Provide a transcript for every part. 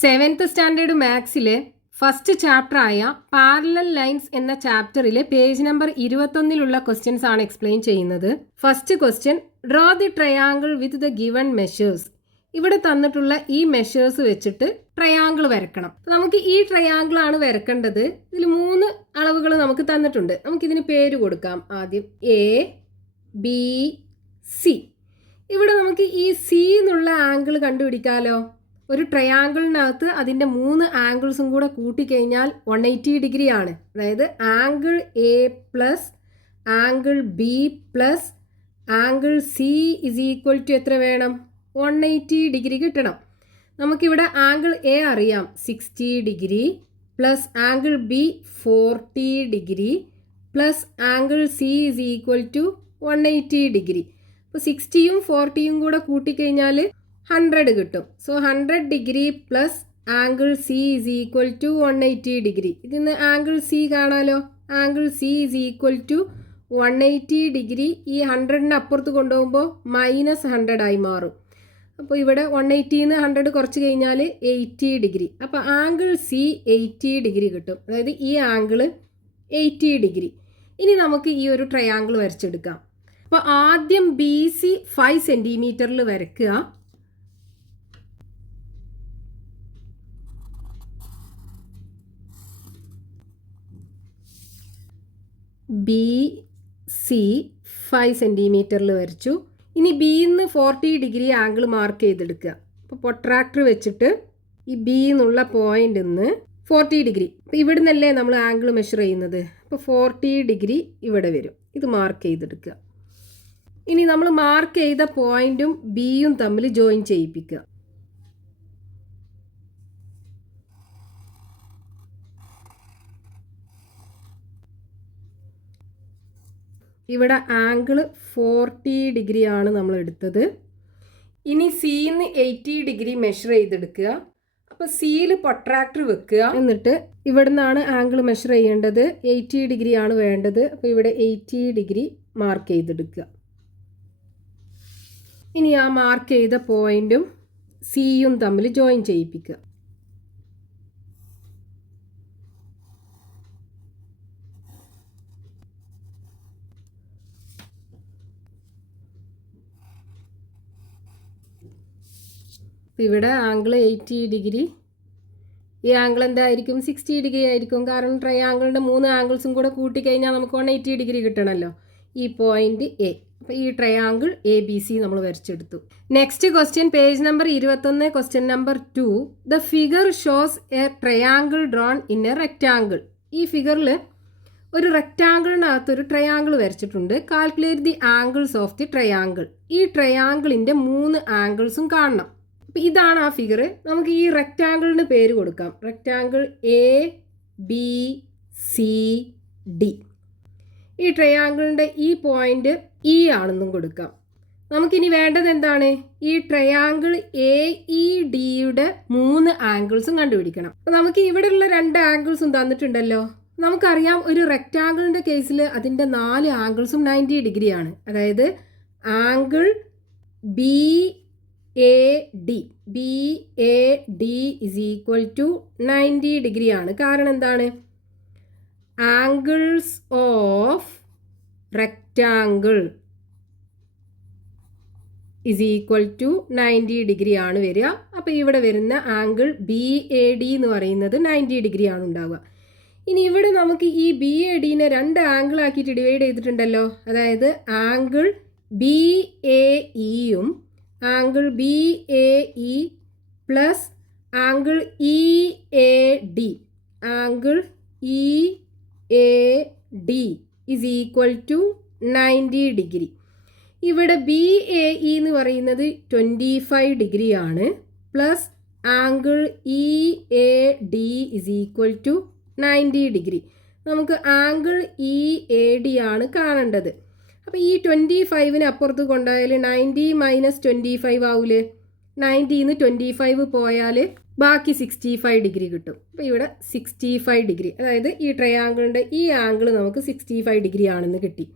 Seventh standard മാത്സിലെ first chapter ആയ parallel lines എന്ന ചാപ്റ്ററിലെ page number 21 questions ആണ് എക്സ്പ്ലെയിൻ ചെയ്യുന്നത്. First question, draw the triangle with the given measures. ഇവിടെ തന്നിട്ടുള്ള ഈ മെഷേഴ്സ് വെച്ചിട്ട് ട്രയാങ്കിൾ വരക്കണം. നമുക്ക് ഈ ട്രയാങ്കിൾ ആണ് വരക്കേണ്ടത്. ഇതിൽ 3 അളവുകൾ നമുക്ക് തന്നിട്ടുണ്ട്. നമുക്കിതിന് പേര് കൊടുക്കാം. ആദ്യം എ, ബി, സി. ഇവിടെ നമുക്ക് ഈ സി എന്നുള്ള ആംഗിൾ കണ്ടുപിടിക്കാമല്ലോ. ഒരു ട്രയാങ്കിളിനകത്ത് അതിൻ്റെ 3 ആംഗിൾസും കൂടെ കൂട്ടിക്കഴിഞ്ഞാൽ 180 ഡിഗ്രി ആണ്. അതായത് angle A plus angle B plus angle C is equal to എത്ര വേണം? 180 ഡിഗ്രി കിട്ടണം. നമുക്കിവിടെ ആംഗിൾ എ അറിയാം 60 degree plus angle B 40 degree plus angle C is equal to 180 degree. അപ്പോൾ 60യും 40യും കൂടെ കൂട്ടിക്കഴിഞ്ഞാൽ 100 കിട്ടും. So 100 degree plus angle C is equal to 180 degree. ഇതിന്ന് ആംഗിൾ സി കാണാലോ. Angle C is equal to 180 degree. ഈ 100ന് അപ്പുറത്ത് കൊണ്ടുപോകുമ്പോൾ -100 ആയി മാറും. അപ്പോൾ ഇവിടെ 180ന്ന് 100 കുറച്ച് കഴിഞ്ഞാൽ 80 ഡിഗ്രി. അപ്പോൾ ആംഗിൾ സി 80 ഡിഗ്രി കിട്ടും. അതായത് ഈ ആംഗിൾ 80 ഡിഗ്രി. ഇനി നമുക്ക് ഈ ഒരു ട്രയാങ്കിൾ വരച്ചെടുക്കാം. അപ്പോൾ ആദ്യം ബി സി 5 സെൻറ്റിമീറ്ററിൽ വരയ്ക്കുക. ബി സി 5 സെൻറ്റിമീറ്ററിൽ വരച്ചു. ഇനി ബിന്ന് 40 ഡിഗ്രി ആംഗിൾ മാർക്ക് ചെയ്തെടുക്കുക. അപ്പോൾ പ്രൊട്രാക്ടർ വെച്ചിട്ട് ഈ ബി എന്നുള്ള പോയിന്റ് നിന്ന് 40 ഡിഗ്രി. അപ്പോൾ ഇവിടെ നിന്നല്ലേ നമ്മൾ ആംഗിൾ മെഷർ ചെയ്യുന്നത്. അപ്പോൾ 40 ഡിഗ്രി ഇവിടെ വരും. ഇത് മാർക്ക് ചെയ്തെടുക്കുക. ഇനി നമ്മൾ മാർക്ക് ചെയ്ത പോയിന്റും ബിയും തമ്മിൽ ജോയിൻ ചെയ്യിപ്പിക്കുക. ഇവിടെ ആംഗിൾ 40 ഡിഗ്രി ആണ് നമ്മൾ എടുത്തത്. ഇനി സിന്ന് 80 ഡിഗ്രി മെഷർ ചെയ്തെടുക്കുക. അപ്പോൾ സിയിൽ പ്രൊട്രാക്ടർ വെക്കുക. എന്നിട്ട് ഇവിടെ നിന്നാണ് ആംഗിൾ മെഷർ ചെയ്യേണ്ടത്. 80 ഡിഗ്രി ആണ് വേണ്ടത്. അപ്പോൾ ഇവിടെ 80 ഡിഗ്രി മാർക്ക് ചെയ്തെടുക്കുക. ഇനി ആ മാർക്ക് ചെയ്ത പോയിന്റും സിയും തമ്മിൽ ജോയിൻ ചെയ്യിപ്പിക്കുക. ഇവിടെ ആംഗിൾ 80 ഡിഗ്രി. ഈ ആംഗിൾ എന്തായിരിക്കും? 60 ഡിഗ്രി ആയിരിക്കും. കാരണം ട്രയാങ്കിളിൻ്റെ 3 ആംഗിൾസും കൂടെ കൂട്ടിക്കഴിഞ്ഞാൽ നമുക്ക് 180 ഡിഗ്രി കിട്ടണമല്ലോ. ഈ പോയിന്റ് എ. അപ്പോൾ ഈ ട്രയാങ്കിൾ എ ബി സി നമ്മൾ വരച്ചെടുത്തു. Next question, page number 21, question number 2. The figure shows a triangle drawn in a rectangle. ഈ ഫിഗറിൽ ഒരു റെക്റ്റാങ്കിളിനകത്ത് ഒരു ട്രയാങ്കിൾ വരച്ചിട്ടുണ്ട്. Calculate the angles of the triangle. ഈ ട്രയാങ്കിളിൻ്റെ 3 ആംഗിൾസും കാണണം. അപ്പോൾ ഇതാണ് ആ ഫിഗർ. നമുക്ക് ഈ റെക്റ്റാങ്കിളിന് പേര് കൊടുക്കാം. Rectangle A B C D. ഈ ട്രയാങ്കിളിൻ്റെ ഈ പോയിന്റ് ഇ ആണെന്നും കൊടുക്കാം. നമുക്കിനി വേണ്ടത് എന്താണ്? ഈ ട്രയാങ്കിൾ എ ഇ ഡിയുടെ 3 ആംഗിൾസും കണ്ടുപിടിക്കണം. അപ്പോൾ നമുക്ക് ഇവിടെയുള്ള 2 ആംഗിൾസും തന്നിട്ടുണ്ടല്ലോ. നമുക്കറിയാം ഒരു റെക്റ്റാങ്കിളിൻ്റെ കേസിൽ അതിൻ്റെ 4 ആംഗിൾസും 90 ഡിഗ്രിയാണ്. അതായത് angle B A D is equal to 90 degree ആണ്. കാരണം എന്താണ്? Angles of rectangle is equal to 90 degree ആണ് വരിക. അപ്പോൾ ഇവിടെ വരുന്ന ആംഗിൾ ബി എ ഡി എന്ന് പറയുന്നത് 90 ഡിഗ്രി ആണ് ഉണ്ടാവുക. ഇനി ഇവിടെ നമുക്ക് ഈ ബി എ ഡിനെ 2 ആംഗിൾ ആക്കിയിട്ട് ഡിവൈഡ് ചെയ്തിട്ടുണ്ടല്ലോ. അതായത് ആംഗിൾ ബി എ ഇയും angle B A E plus angle E A D. Angle E A D is equal to 90 degree. ഇവിടെ ബി എ ഇ എന്ന് പറയുന്നത് 25 ഡിഗ്രി ആണ്. Plus angle E A D is equal to 90 degree. നമുക്ക് angle E A D ആണ് കാണേണ്ടത്. അപ്പോൾ ഈ 25ന് അപ്പുറത്ത് കൊണ്ടുപോയാൽ 90 മൈനസ് 25 ആവൂലേ. 90ന്ന് 25 പോയാൽ ബാക്കി 65 ഡിഗ്രി കിട്ടും. അപ്പോൾ ഇവിടെ 65 ഡിഗ്രി. അതായത് ഈ ട്രയാങ്കിളിൻ്റെ ഈ ആംഗിൾ നമുക്ക് 65 ഡിഗ്രി ആണെന്ന് കിട്ടി.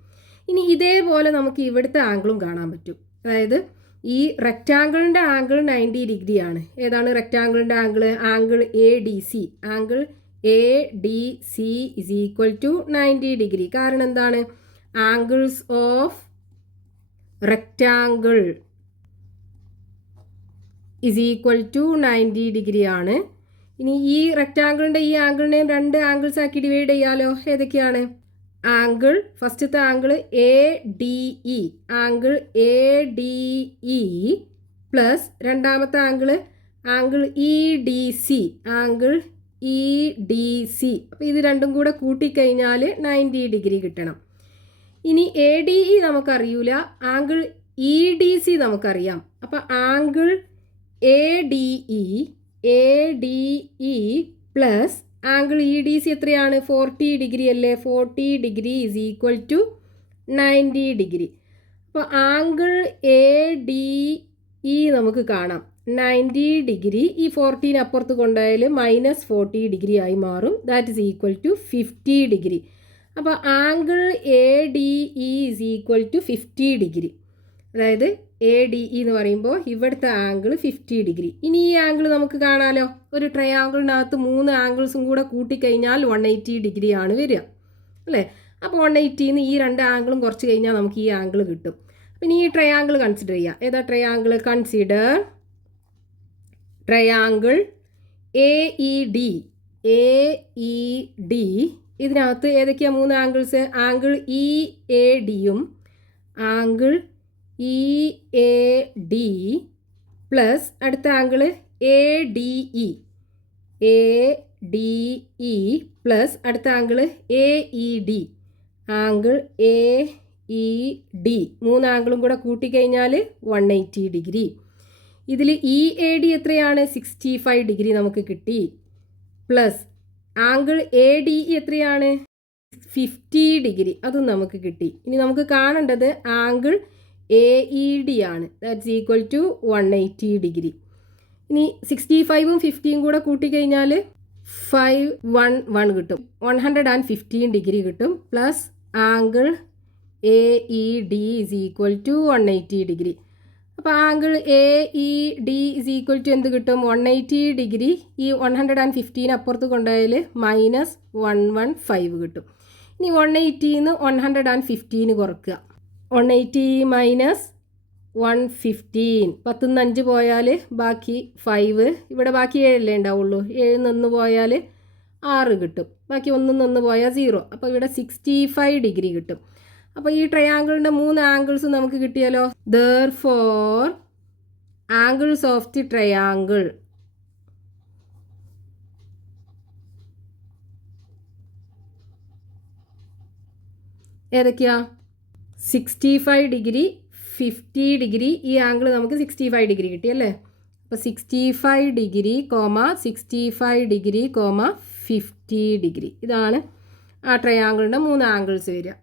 ഇനി ഇതേപോലെ നമുക്ക് ഇവിടുത്തെ ആംഗിളും കാണാൻ പറ്റും. അതായത് ഈ റെക്റ്റാങ്കിളിൻ്റെ ആംഗിൾ 90 ഡിഗ്രിയാണ്. ഏതാണ് റെക്റ്റാങ്കിളിൻ്റെ angle? Angle A D C. Angle A D C is equal to 90 degree. കാരണം എന്താണ്? Angles of rectangle is equal to 90 degree ആണ്. ഇനി ഈ റെക്റ്റാങ്കിളിൻ്റെ ഈ ആംഗിളിനെയും രണ്ട് ആംഗിൾസ് ആക്കി ഡിവൈഡ് ചെയ്യാലോ. ഏതൊക്കെയാണ്? ആംഗിൾ ഫസ്റ്റത്തെ angle A D E, angle A D E plus രണ്ടാമത്തെ angle E D C, angle E D C. അപ്പോൾ ഇത് രണ്ടും കൂടെ കൂട്ടിക്കഴിഞ്ഞാൽ 90 ഡിഗ്രി കിട്ടണം. ഇനി എ ഡി ഇ നമുക്കറിയൂല, ആംഗിൾ ഇ ഡി സി നമുക്കറിയാം. അപ്പോൾ angle A D E plus angle E D C എത്രയാണ്? 40 ഡിഗ്രി അല്ലേ? 40 degree is equal to 90 degree. അപ്പോൾ ആംഗിൾ എ ഡി ഇ നമുക്ക് കാണാം 90 ഡിഗ്രി. ഈ 40 അപ്പുറത്ത് കൊണ്ടുപോയാൽ -40 ഡിഗ്രി ആയി മാറും. That is equal to 50 degree. അപ്പോൾ angle A D E is equal to 50 degree. അതായത് എ ഡി ഇ എന്ന് പറയുമ്പോൾ ഇവിടുത്തെ ആംഗിൾ 50 ഡിഗ്രി. ഇനി ഈ ആംഗിൾ നമുക്ക് കാണാമല്ലോ. ഒരു ട്രയാങ്കിളിനകത്ത് 3 ആംഗിൾസും കൂടെ കൂട്ടിക്കഴിഞ്ഞാൽ 180 ഡിഗ്രി ആണ് വരിക അല്ലേ? അപ്പോൾ 180ന്ന് ഈ രണ്ട് ആംഗിളും കുറച്ച് കഴിഞ്ഞാൽ നമുക്ക് ഈ ആംഗിൾ കിട്ടും. പിന്നെ ഈ ട്രയാങ്കിൾ കൺസിഡർ ചെയ്യുക. ഏതാ triangle? Consider triangle A E D. ഇതിനകത്ത് ഏതൊക്കെയാണ് 3 ആംഗിൾസ്? ആംഗിൾ ഇ എ ഡിയും angle E A D plus അടുത്ത angle A D E plus അടുത്ത angle A E D, angle A E D. 3 ആംഗിളും കൂടെ കൂട്ടിക്കഴിഞ്ഞാൽ 180 ഡിഗ്രി. ഇതിൽ ഇ എ ഡി എത്രയാണ്? 65 ഡിഗ്രി നമുക്ക് കിട്ടി. Plus angle A D E എത്രയാണ്? 50 ഡിഗ്രി, അതും നമുക്ക് കിട്ടി. ഇനി നമുക്ക് കാണേണ്ടത് ആംഗിൾ എ ഇ ഡി ആണ്. That's equal to 180 degree. ഇനി 65ഉം 50യും കൂടെ കൂട്ടിക്കഴിഞ്ഞാൽ 511 കിട്ടും. 115 ഡിഗ്രി കിട്ടും. Plus angle A E D is equal to 180 degree. അപ്പോൾ angle A E D is equal to എന്ത് കിട്ടും? 180 ഡിഗ്രി. ഈ 115 അപ്പുറത്ത് കൊണ്ടുപോയാൽ -115 കിട്ടും. ഇനി 180ന്ന് 115 കുറക്കുക. 180 മൈനസ് 115, 10ന്ന് 5 പോയാൽ ബാക്കി 5. ഇവിടെ ബാക്കി 7 ഉണ്ടാവുള്ളൂ. 7 പോയാൽ 6 കിട്ടും. ബാക്കി 1 പോയാൽ 0. അപ്പോൾ ഇവിടെ 65 ഡിഗ്രി കിട്ടും. അപ്പോൾ ഈ ട്രയാങ്കിളിൻ്റെ 3 ആംഗിൾസ് നമുക്ക് കിട്ടിയല്ലോ. Therefore angles of the triangle ഏതൊക്കെയാ? 65 ഡിഗ്രി, 50 ഡിഗ്രി. ഈ ആംഗിൾ നമുക്ക് 65 ഡിഗ്രി കിട്ടി അല്ലേ? അപ്പോൾ 65 ഡിഗ്രി, 65 ഡിഗ്രി, 50 ഡിഗ്രി. ഇതാണ് ആ ട്രയാങ്കിളിൻ്റെ 3 ആംഗിൾസ് വരിക.